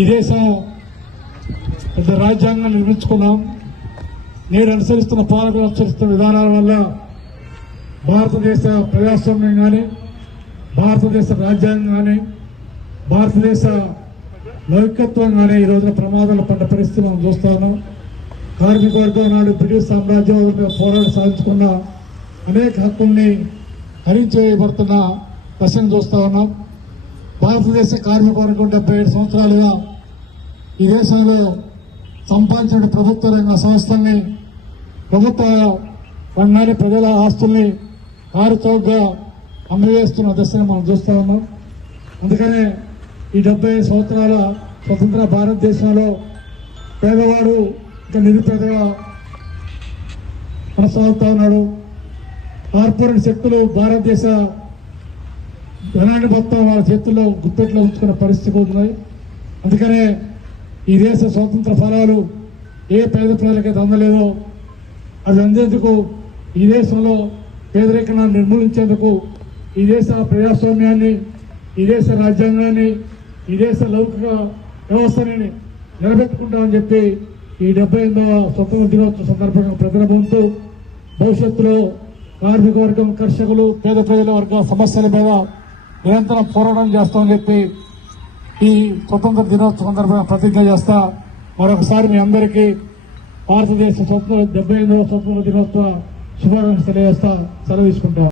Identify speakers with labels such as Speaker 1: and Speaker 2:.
Speaker 1: ఈ దేశ పెద్ద రాజ్యాంగం నిర్మించుకున్నాం. నేడు అనుసరిస్తున్న పాలకులు అనుసరిస్తున్న విధానాల వల్ల భారతదేశ ప్రజాస్వామ్యం కానీ భారతదేశ రాజ్యాంగం కానీ భారతదేశ లౌకికత్వం కానీ ఈ రోజున ప్రమాదాలు పడ్డ పరిస్థితి మనం చూస్తాను. ఉన్నాం కార్మిక వర్గం నాడు బ్రిటిష్ సామ్రాజ్యం పోరాటం సాధించుకున్న అనేక హక్కుల్ని హరించేయబడుతున్న దశను చూస్తా ఉన్నాం. భారతదేశ కార్మిక వర్గం డెబ్బై ఏడు సంవత్సరాలుగా ఈ దేశంలో సంపాదించిన ప్రభుత్వ రంగ సంస్థల్ని ప్రభుత్వ రంగాన్ని ప్రజల ఆస్తుల్ని కారుచౌకగా అమ్మివేస్తున్న దశను మనం చూస్తూ ఉన్నాం. అందుకనే ఈ డెబ్బై సంవత్సరాల స్వతంత్ర భారతదేశంలో పేదవాడు ఇంకా నిరుపేదగా కొనసాగుతూ ఉన్నాడు. కార్పొరేట్ శక్తులు భారతదేశ ధనాన్ని మొత్తం వాళ్ళ చేతుల్లో గుప్పెట్లో ఉంచుకున్న పరిస్థితి ఉన్నాయి. అందుకనే ఈ దేశ స్వాతంత్ర ఫలాలు ఏ పేద ప్రజలకైతే అందలేదో అది అందేందుకు ఈ దేశంలో పేదరికాన్ని నిర్మూలించేందుకు ఈ దేశ ప్రజాస్వామ్యాన్ని ఈ దేశ రాజ్యాంగాన్ని ఈ దేశ లౌకిక వ్యవస్థని నిలబెట్టుకుంటామని చెప్పి ఈ డెబ్బై ఎనిమిదవ స్వతంత్ర దినోత్సవ సందర్భంగా ప్రతిరబోతూ భవిష్యత్తులో కార్మిక వర్గం కర్షకులు పేద ప్రజల వర్గ సమస్యల మీద నిరంతరం పోరాటం చేస్తామని చెప్పి ఈ స్వతంత్ర దినోత్సవం సందర్భంగా ప్రతిజ్ఞ చేస్తా. మరొకసారి మీ అందరికీ భారతదేశ స్వతంత్ర డెబ్బై ఎనిమిదవ స్వతంత్ర దినోత్సవ శుభాకాంక్షలు తెలియజేస్తా. సెలవు తీసుకుంటా.